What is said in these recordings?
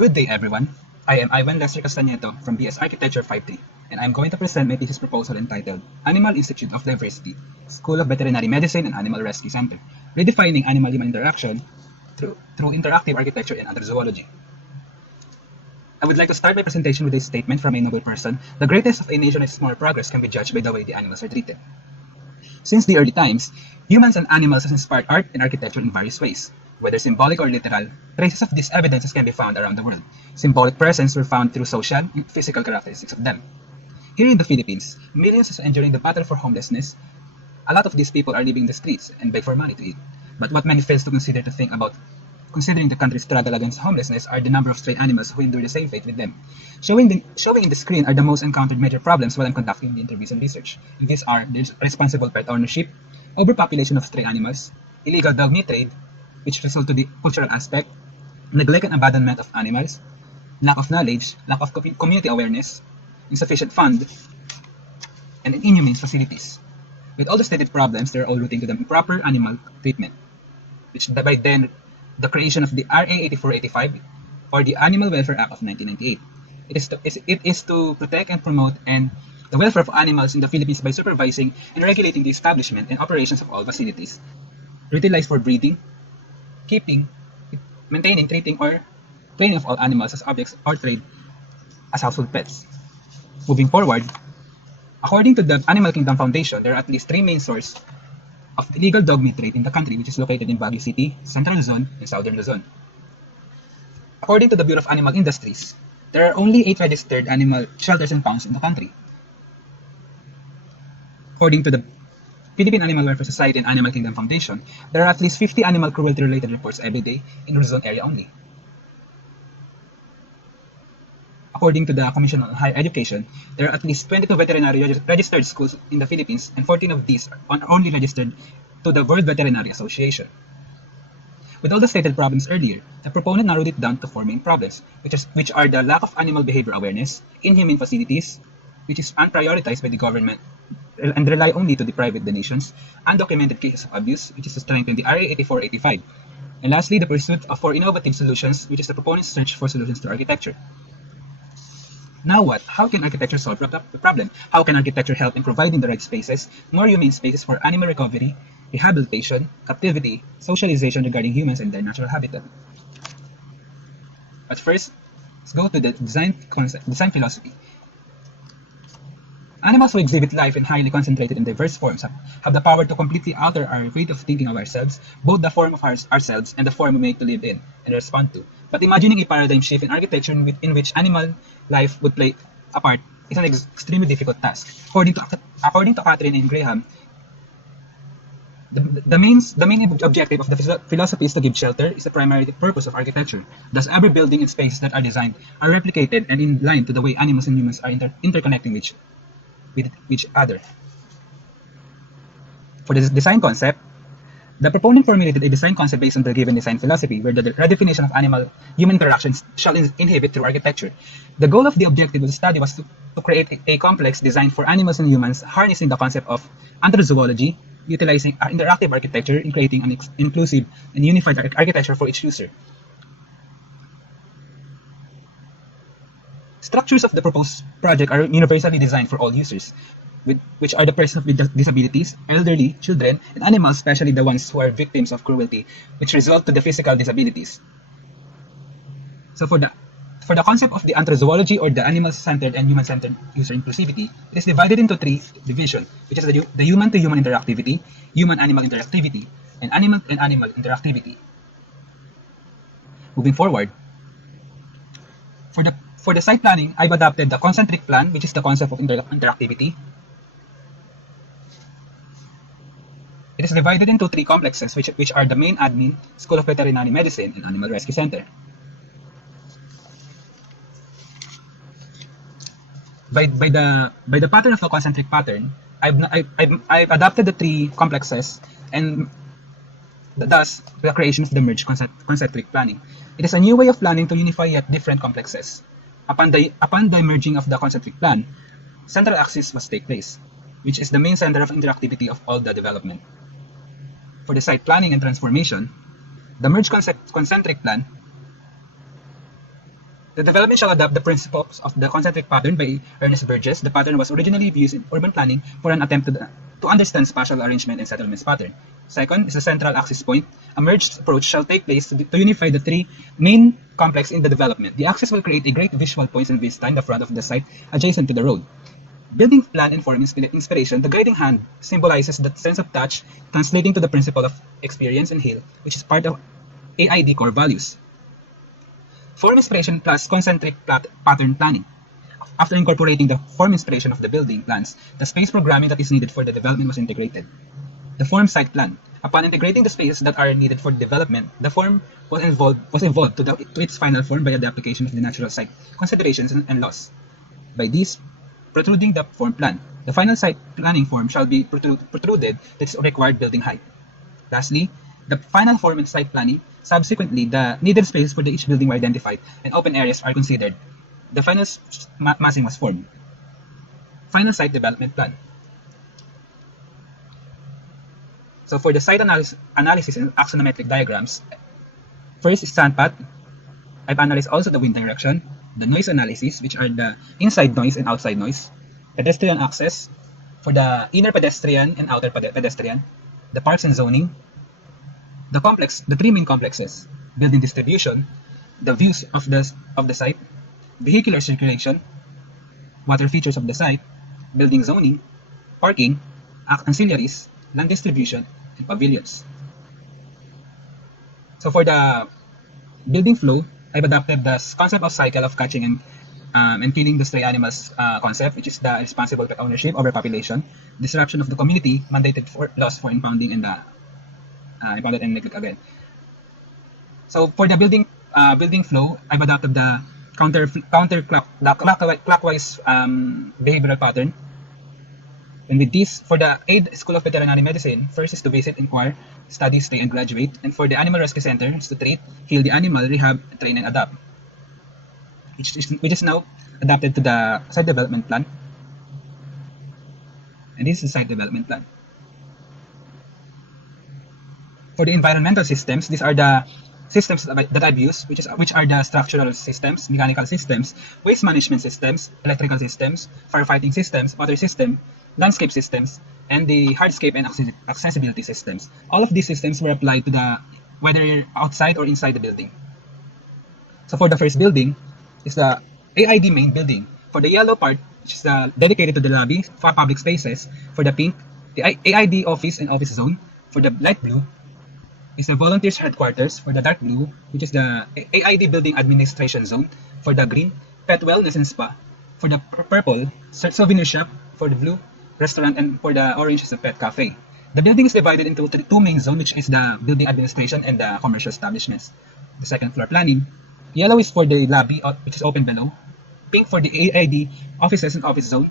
Good day, everyone. I am Ivan Lester Castañeto from BS Architecture 5-3, and I'm going to present my thesis proposal entitled Animal Institute of Diversity, School of Veterinary Medicine and Animal Rescue Center, Redefining Animal-Human Interaction through Interactive Architecture and Anthrozoology. I would like to start my presentation with a statement from a noble person: the greatest of a nation's small progress can be judged by the way the animals are treated. Since the early times, humans and animals have inspired art and architecture in various ways. Whether symbolic or literal, traces of these evidences can be found around the world. Symbolic presence were found through social and physical characteristics of them. Here in the Philippines, millions are enduring the battle for homelessness. A lot of these people are living in the streets and beg for money to eat. But what many fails to consider to think about considering the country's struggle against homelessness are the number of stray animals who endure the same fate with them. Showing in the screen are the most encountered major problems while I'm conducting the interviews and research. These are the responsible pet ownership, overpopulation of stray animals, illegal dog meat trade, which result to the cultural aspect, neglect and abandonment of animals, lack of knowledge, lack of community awareness, insufficient fund, and inhumane facilities. With all the stated problems, they are all rooting to the improper animal treatment, which by then the creation of the RA 8485 or the Animal Welfare Act of 1998. It is to protect and promote the welfare of animals in the Philippines by supervising and regulating the establishment and operations of all facilities utilized for breeding, keeping, maintaining, treating, or training of all animals as objects or trade as household pets. Moving forward, according to the Animal Kingdom Foundation, there are at least three main sources of illegal dog meat trade in the country, which is located in Baguio City, Central Luzon, and Southern Luzon. According to the Bureau of Animal Industries, there are only 8 registered animal shelters and pounds in the country. According to the Philippine Animal Welfare Society and Animal Kingdom Foundation, there are at least 50 animal cruelty-related reports every day in the Luzon area only. According to the Commission on Higher Education, there are at least 22 veterinary registered schools in the Philippines, and 14 of these are only registered to the World Veterinary Association. With all the stated problems earlier, the proponent narrowed it down to 4 main problems, which are the lack of animal behavior awareness, inhumane facilities, which is unprioritized by the government and rely only to the private donations, undocumented cases of abuse, which is strengthened in the RA 8485, and lastly, the pursuit for innovative solutions, which is the proponent's search for solutions to architecture. Now what? How can architecture solve the problem? How can architecture help in providing the right spaces, more humane spaces for animal recovery, rehabilitation, captivity, socialization regarding humans and their natural habitat? But first, let's go to the design philosophy. Animals who exhibit life in highly concentrated and diverse forms have the power to completely alter our way of thinking of ourselves, both the form of ourselves and the form we make to live in and respond to. But imagining a paradigm shift in architecture in which animal life would play a part is an extremely difficult task. According to Catherine and Graham, the main objective of the philosophy is to give shelter is the primary purpose of architecture. Thus, every building and spaces that are designed are replicated and in line to the way animals and humans are interconnecting with each other. For the design concept, the proponent formulated a design concept based on the given design philosophy, where the redefinition of animal-human interactions shall inhibit through architecture. The goal of the objective of the study was to create a complex design for animals and humans, harnessing the concept of anthrozoology, utilizing interactive architecture in creating an inclusive and unified architecture for each user. Structures of the proposed project are universally designed for all users, which are the persons with disabilities, elderly, children, and animals, especially the ones who are victims of cruelty, which result to the physical disabilities. So for the concept of the anthrozoology or the animal-centered and human-centered user inclusivity, it is divided into 3 divisions, which is the human-to-human interactivity, human-animal interactivity, and animal-animal interactivity. Moving forward, for the site planning, I've adopted the concentric plan, which is the concept of interactivity. It is divided into 3 complexes, which are the main admin, School of Veterinary Medicine, and Animal Rescue Center. By the pattern of the concentric pattern, I've adopted the 3 complexes, and thus the creation of the merged concentric planning. It is a new way of planning to unify yet different complexes. Upon the merging of the concentric plan, central axis must take place, which is the main center of interactivity of all the development. For the site planning and transformation, the merged concentric plan The development shall adopt the principles of the concentric pattern by Ernest Burgess. The pattern was originally used in urban planning for an attempt to understand spatial arrangement and settlements pattern. Second is the central axis point. A merged approach shall take place to unify the three main complexes in the development. The axis will create a great visual points and vista in the front of the site adjacent to the road. Building plan and form inspiration, the guiding hand symbolizes the sense of touch, translating to the principle of experience and heal, which is part of AID core values. Form inspiration plus concentric pattern planning. After incorporating the form inspiration of the building plans, the space programming that is needed for the development was integrated. The form site plan. Upon integrating the spaces that are needed for the development, the form was evolved to its final form by the application of the natural site considerations and laws. By these, protruding the form plan, the final site planning form shall be protruded to its required building height. Lastly, the final form and site planning. Subsequently, the needed spaces for each building were identified and open areas are considered. The final massing was formed. Final site development plan. So for the site analysis and axonometric diagrams, first is sandpath. I've analyzed also the wind direction, the noise analysis, which are the inside noise and outside noise, pedestrian access for the inner pedestrian and outer pedestrian, the parks and zoning, the three main complexes, building distribution, the views of the site, vehicular circulation, water features of the site, building zoning, parking, ancillaries, land distribution, and pavilions. So for the building flow, I've adopted the concept of cycle of catching and killing the stray animals concept, which is the responsible pet ownership over population, disruption of the community, mandated for loss for impounding and impounded and neglect again. So for the building flow, I've adopted the clockwise behavioral pattern. And with this, for the AID School of Veterinary Medicine, first is to visit, inquire, study, stay, and graduate. And for the Animal Rescue Center, is to treat, heal the animal, rehab, train, and adapt. Which is now adapted to the site development plan. And this is the site development plan. For the environmental systems, these are the systems that I've used, which are the structural systems, mechanical systems, waste management systems, electrical systems, firefighting systems, water system, landscape systems, and the hardscape and accessibility systems. All of these systems were applied to whether you're outside or inside the building. So for the first building is the AID main building. For the yellow part, which is dedicated to the lobby for public spaces. For the pink, the AID office and office zone. For the light blue is the volunteers headquarters. For the dark blue, which is the AID building administration zone. For the green, pet wellness and spa. For the purple, souvenir shop. For the blue, restaurant, and for the orange is a pet cafe. The building is divided into two main zones, which is the building administration and the commercial establishments. The second floor planning. Yellow is for the lobby, which is open below. Pink for the AID offices and office zone.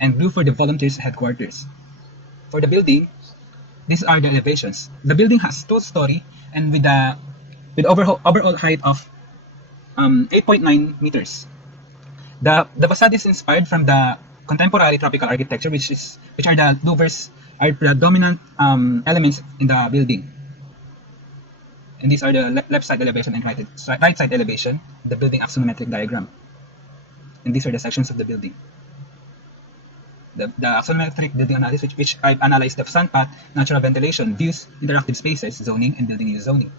And blue for the volunteers headquarters. For the building, these are the elevations. The building has 2-story and with overall height of 8.9 meters. The facade is inspired from the contemporary tropical architecture, which are the louvers are the dominant elements in the building. And these are the left side elevation and right side elevation, the building axonometric diagram. And these are the sections of the building. The axonometric building analysis, which I've analyzed the sandpath, natural ventilation, views, interactive spaces, zoning, and building use zoning.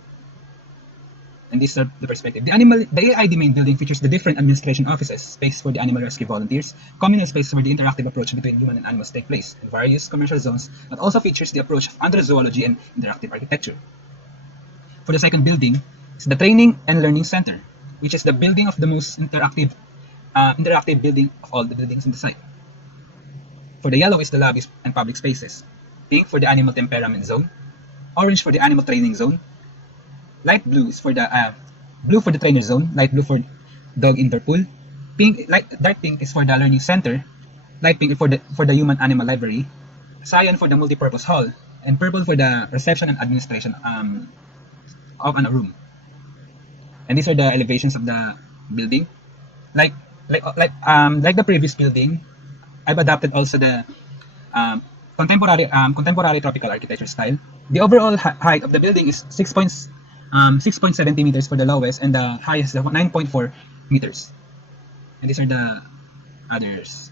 And these are the perspective. The AID main building features the different administration offices, space for the animal rescue volunteers, communal space where the interactive approach between human and animals take place, and various commercial zones that also features the approach of Anthrozoology and interactive architecture. For the second building is the training and learning center, which is the building of the most interactive building of all the buildings in the site. For the yellow is the lobbies and public spaces, pink for the animal temperament zone, orange for the animal training zone, light blue is for the blue for the trainer zone, light blue for dog indoor pool, dark pink is for the learning center, light pink for the human animal library, cyan for the multipurpose hall, and purple for the reception and administration of a room. And these are the elevations of the building. Like the previous building, I've adopted also the contemporary tropical architecture style. The overall height of the building is 6.70 meters for the lowest, and the highest is 9.4 meters. And these are the others.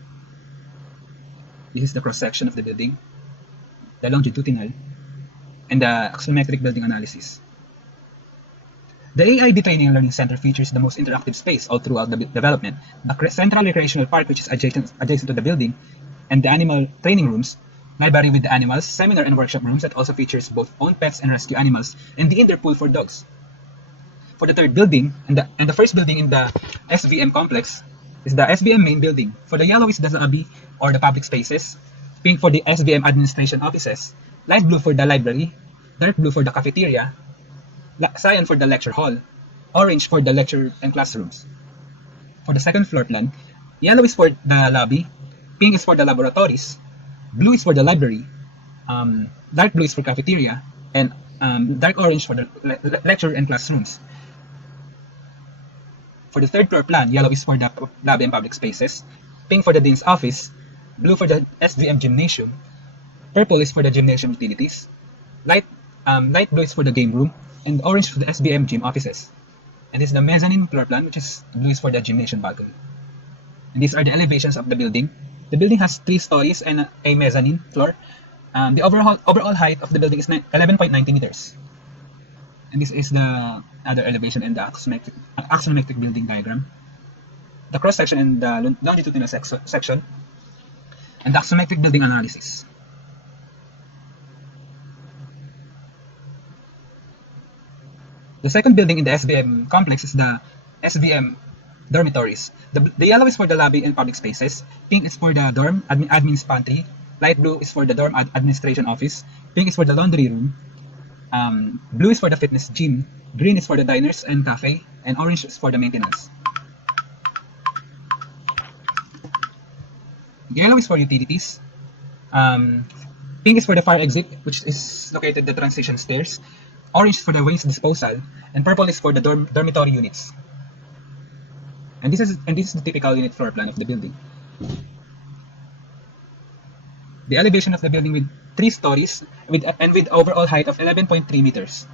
This is the cross section of the building, the longitudinal, and the axonometric building analysis. The AI Training and Learning Center features the most interactive space all throughout the development. The central recreational park, which is adjacent to the building, and the animal training rooms, library with the animals, seminar and workshop rooms that also features both own pets and rescue animals, and the indoor pool for dogs. For the third building, and the first building in the SVM complex, is the SVM main building. For the yellow is the lobby or the public spaces, pink for the SVM administration offices, light blue for the library, dark blue for the cafeteria, cyan for the lecture hall, orange for the lecture and classrooms. For the second floor plan, yellow is for the lobby, pink is for the laboratories, blue is for the library, dark blue is for cafeteria, and dark orange for the lecture and classrooms. For the third floor plan, yellow is for the lobby and public spaces, pink for the dean's office, blue for the SVM gymnasium, purple is for the gymnasium utilities, light blue is for the game room, and orange for the SVM gym offices. And this is the mezzanine floor plan, which is blue is for the gymnasium balcony. And these are the elevations of the building. The building has 3 stories and a mezzanine floor. The overall height of the building is 11.90 meters. And this is the other elevation in the axonometric building diagram. The cross section and the longitudinal section, and the axonometric building analysis. The second building in the SVM complex is the SVM dormitories. The yellow is for the lobby and public spaces, pink is for the dorm admin's pantry, light blue is for the dorm administration office, pink is for the laundry room, blue is for the fitness gym, green is for the diners and cafe, and orange is for the maintenance. Yellow is for utilities, pink is for the fire exit, which is located the transition stairs, orange is for the waste disposal, and purple is for the dormitory units. And this is the typical unit floor plan of the building. The elevation of the building with 3 stories with overall height of 11.3 meters.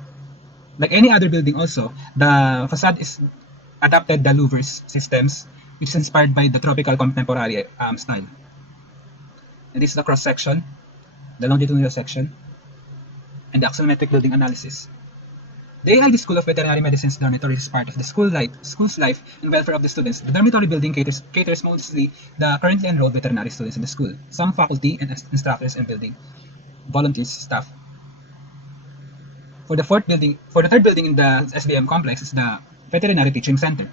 Like any other building also, the facade is adapted the louvers systems, which is inspired by the tropical contemporary style. And this is the cross section, the longitudinal section, and the axonometric building analysis. The AID School of Veterinary Medicine's dormitory is part of the school's life and welfare of the students. The dormitory building caters mostly the currently enrolled veterinary students in the school, some faculty and instructors and building volunteers staff. For the third building in the SVM complex is the Veterinary Teaching Center.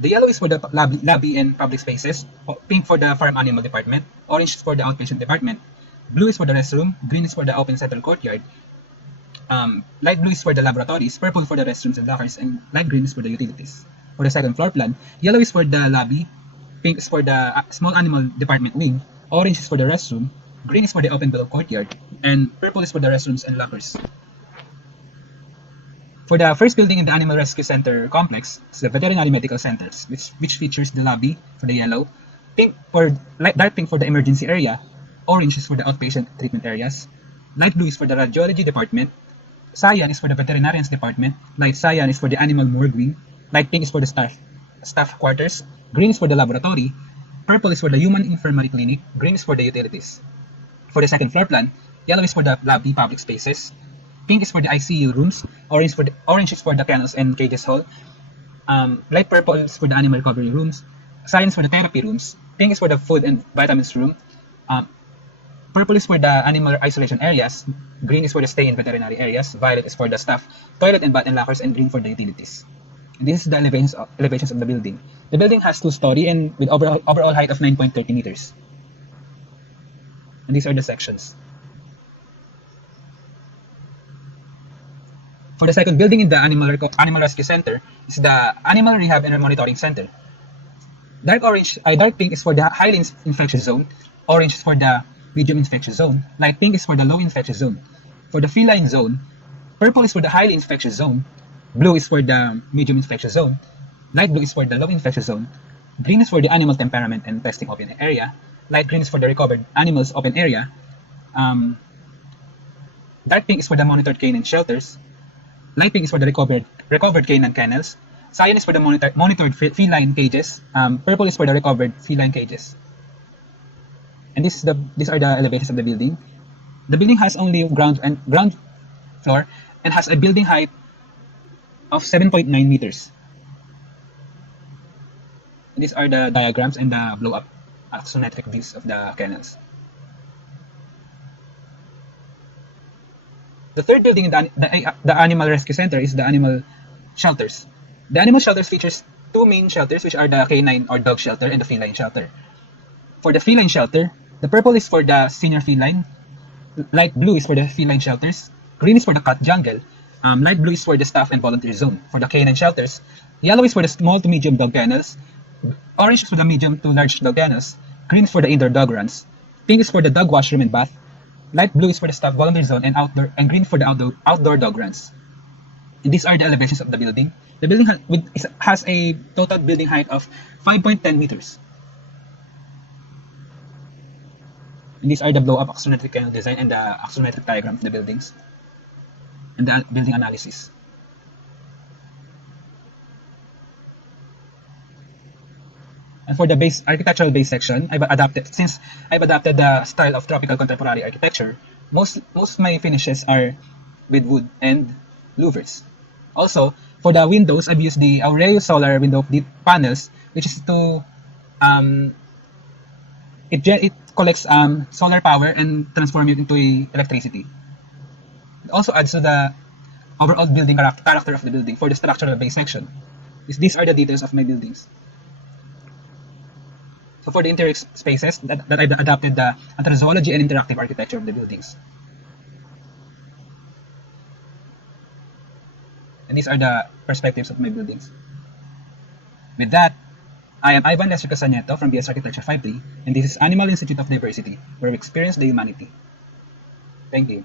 The yellow is for the lobby and public spaces, pink for the farm animal department, orange is for the outpatient department, blue is for the restroom, green is for the open settled courtyard, light blue is for the laboratories, purple for the restrooms and lockers, and light green is for the utilities. For the second floor plan, yellow is for the lobby, pink is for the small animal department wing, orange is for the restroom, green is for the open below courtyard, and purple is for the restrooms and lockers. For the first building in the Animal Rescue Center complex, it's the Veterinary Medical Centers, which features the lobby for the yellow, dark pink for the emergency area, orange is for the outpatient treatment areas, light blue is for the radiology department, cyan is for the veterinarians department, light cyan is for the animal morgue wing, light pink is for the staff quarters, green is for the laboratory, purple is for the human infirmary clinic, green is for the utilities. For the second floor plan, yellow is for the lobby public spaces, pink is for the ICU rooms, orange is for the kennels and cages hall, light purple is for the animal recovery rooms, cyan is for the therapy rooms, pink is for the food and vitamins room, purple is for the animal isolation areas, green is for the stay in veterinary areas, violet is for the staff, toilet and bath and lockers, and green for the utilities. And this is the elevations of the building. The building has 2-story and with overall height of 9.30 meters. And these are the sections. For the second building in the Animal Rescue Center is the Animal Rehab and Monitoring Center. Dark pink is for the highly infectious zone, orange is for the medium infectious zone, light pink is for the low infectious zone. For the feline zone, purple is for the highly infectious zone, blue is for the medium infectious zone, light blue is for the low infectious zone, green is for the animal temperament and testing open area, light green is for the recovered animals open area, dark pink is for the monitored canine shelters, light pink is for the recovered canine kennels, Cyan is for the monitored feline cages. Purple is for the recovered feline cages. And these are the elevations of the building. The building has only ground floor and has a building height of 7.9 meters. And these are the diagrams and the blow-up axonometric views of the kennels. The third building in the Animal Rescue Center is the animal shelters. The animal shelters features two main shelters, which are the canine or dog shelter and the feline shelter. For the feline shelter, the purple is for the senior feline, light blue is for the feline shelters, green is for the cat jungle, light blue is for the staff and volunteer zone. For the canine shelters, yellow is for the small to medium dog kennels, orange is for the medium to large dog kennels, green is for the indoor dog runs, pink is for the dog washroom and bath, light blue is for the staff volunteer zone, and green for the outdoor dog runs. And these are the elevations of the building. The building has a total building height of 5.10 meters. And these are the blow-up axonometric kennel design and the axonometric diagram of the buildings and the building analysis. And for the architectural base section, since I've adapted the style of tropical contemporary architecture, most of my finishes are with wood and louvers. Also, for the windows, I've used the Aureo solar window panels, which is to it collects solar power and transform it into electricity. It also adds to the overall building character of the building. For the structural base section, these are the details of my buildings. So for the interior spaces, that I've adapted the Anthrozoology and interactive architecture of the buildings. And these are the perspectives of my buildings. With that, I am Ivan Lester Castañeto from BS Architecture 5.3, and this is Animal Institute of Diversity, where we experience the humanity. Thank you.